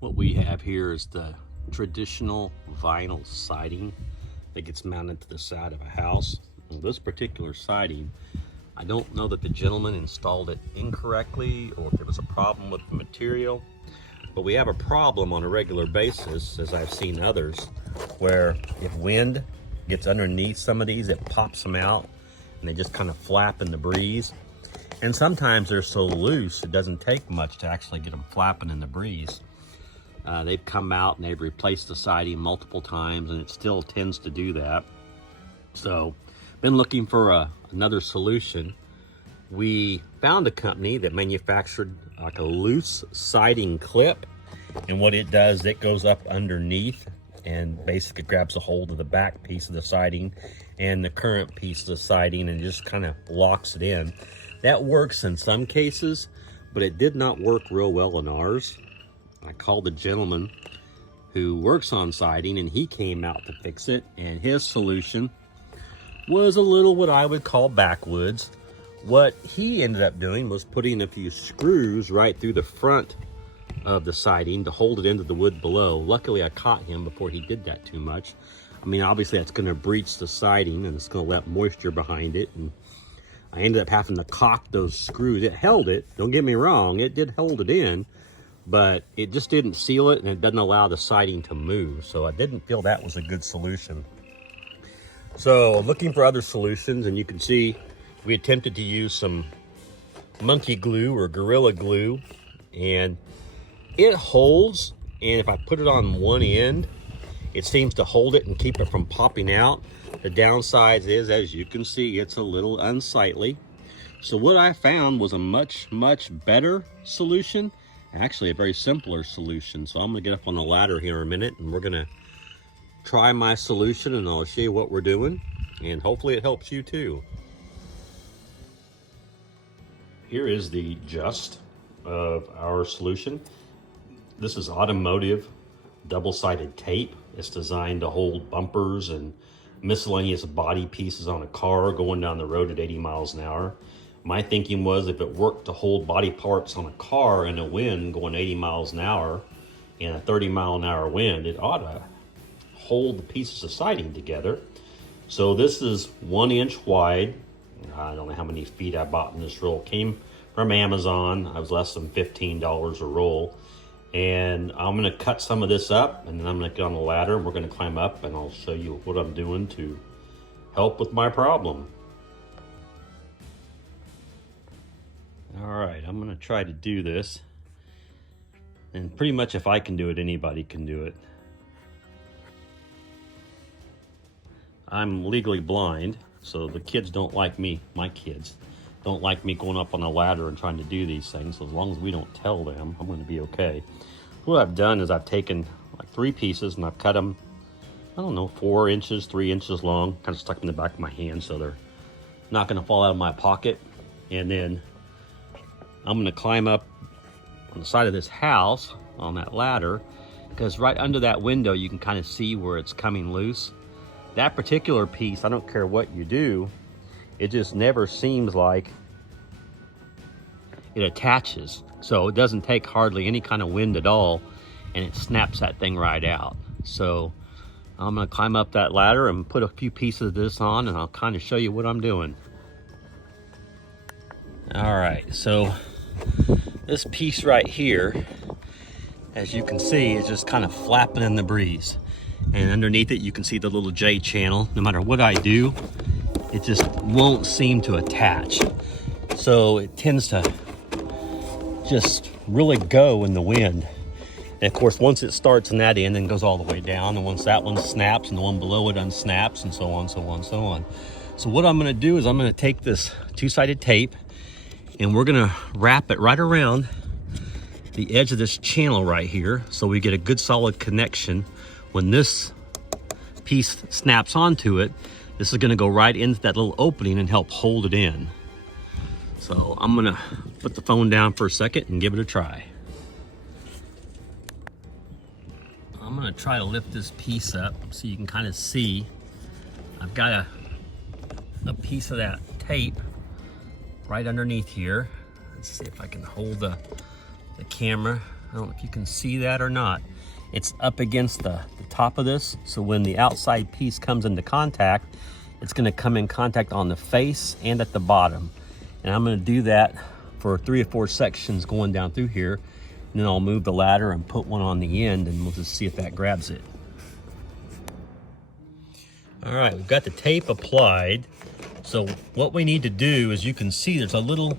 What we have here is the traditional vinyl siding that gets mounted to the side of a house. Well, this particular siding, I don't know that the gentleman installed it incorrectly or if there was a problem with the material, but we have a problem on a regular basis, as I've seen others, where if wind gets underneath some of these, it pops them out and they just kind of flap in the breeze. And sometimes they're so loose, it doesn't take much to actually get them flapping in the breeze. They've come out and they've replaced the siding multiple times and it still tends to do that. So, been looking for another solution. We found a company that manufactured like a loose siding clip, and what it does, it goes up underneath and basically grabs a hold of the back piece of the siding and the current piece of the siding and just kind of locks it in. That works in some cases, but it did not work real well in ours. I called the gentleman who works on siding and he came out to fix it, and his solution was a little what I would call backwoods. What he ended up doing was putting a few screws right through the front of the siding to hold it into the wood below. Luckily, I caught him before he did that too much. I mean, obviously that's going to breach the siding and it's going to let moisture behind it, and I ended up having to caulk those screws. It held it, don't get me wrong, it did hold it in, but it just didn't seal it and it doesn't allow the siding to move. So I didn't feel that was a good solution. So looking for other solutions, and you can see we attempted to use some monkey glue or gorilla glue, and it holds, and if I put it on one end, it seems to hold it and keep it from popping out. The downside is, as you can see, it's a little unsightly. So what I found was a much better solution, actually a very simpler solution. So I'm gonna get up on the ladder here in a minute and we're gonna try my solution and I'll show you what we're doing, and hopefully it helps you too. Here is the gist of our solution. This is automotive double-sided tape. It's designed to hold bumpers and miscellaneous body pieces on a car going down the road at 80 miles an hour. My thinking was if it worked to hold body parts on a car in a wind going 80 miles an hour and a 30-mile-an-hour wind, it ought to hold the pieces of siding together. So this is 1 inch wide. I don't know how many feet I bought in this roll. Came from Amazon. I was less than $15 a roll. And I'm gonna cut some of this up and then I'm gonna get on the ladder and we're gonna climb up and I'll show you what I'm doing to help with my problem. All right, I'm gonna try to do this. And pretty much if I can do it, anybody can do it. I'm legally blind, so the kids don't like me, my kids don't like me going up on a ladder and trying to do these things. So as long as we don't tell them, I'm gonna be okay. What I've done is I've taken like 3 pieces and I've cut them, I don't know, 4 inches, 3 inches long, kind of stuck them in the back of my hand so they're not gonna fall out of my pocket. And then I'm gonna climb up on the side of this house on that ladder, because right under that window you can kind of see where it's coming loose. That particular piece, I don't care what you do, it just never seems like it attaches. So it doesn't take hardly any kind of wind at all and it snaps that thing right out. So I'm gonna climb up that ladder and put a few pieces of this on and I'll kind of show you what I'm doing. All right, so this piece right here, as you can see, is just kind of flapping in the breeze. And underneath it, you can see the little J channel. No matter what I do, it just won't seem to attach. So it tends to just really go in the wind. And of course, once it starts in that end and goes all the way down, and once that one snaps and the one below it unsnaps, and so on, so on, so on. So what I'm gonna do is I'm gonna take this 2-sided tape and we're gonna wrap it right around the edge of this channel right here so we get a good solid connection. When this piece snaps onto it, this is gonna go right into that little opening and help hold it in. So I'm gonna put the phone down for a second and give it a try. I'm gonna try to lift this piece up so you can kind of see. I've got a piece of that tape right underneath here. Let's see if I can hold the camera I don't know if you can see that or not. It's up against the top of this, so when the outside piece comes into contact, it's going to come in contact on the face and at the bottom. And I'm going to do that for 3 or 4 sections going down through here. And then I'll move the ladder and put one on the end, and we'll just see if that grabs it. All right, we've got the tape applied. So what we need to do is, you can see there's a little,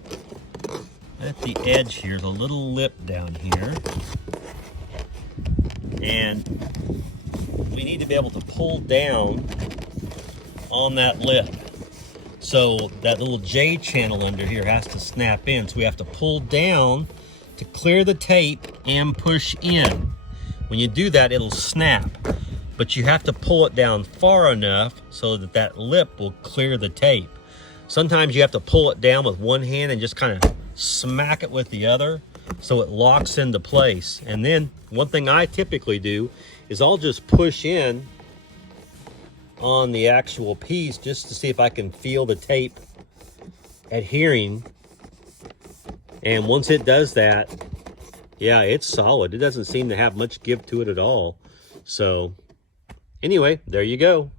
at the edge here, there's a little lip down here. And we need to be able to pull down on that lip. So that little J channel under here has to snap in. So we have to pull down to clear the tape and push in. When you do that, it'll snap. But you have to pull it down far enough so that that lip will clear the tape. Sometimes you have to pull it down with one hand and just kind of smack it with the other so it locks into place. And then one thing I typically do is I'll just push in on the actual piece just to see if I can feel the tape adhering. And once it does that, yeah, it's solid. It doesn't seem to have much give to it at all. So anyway, there you go.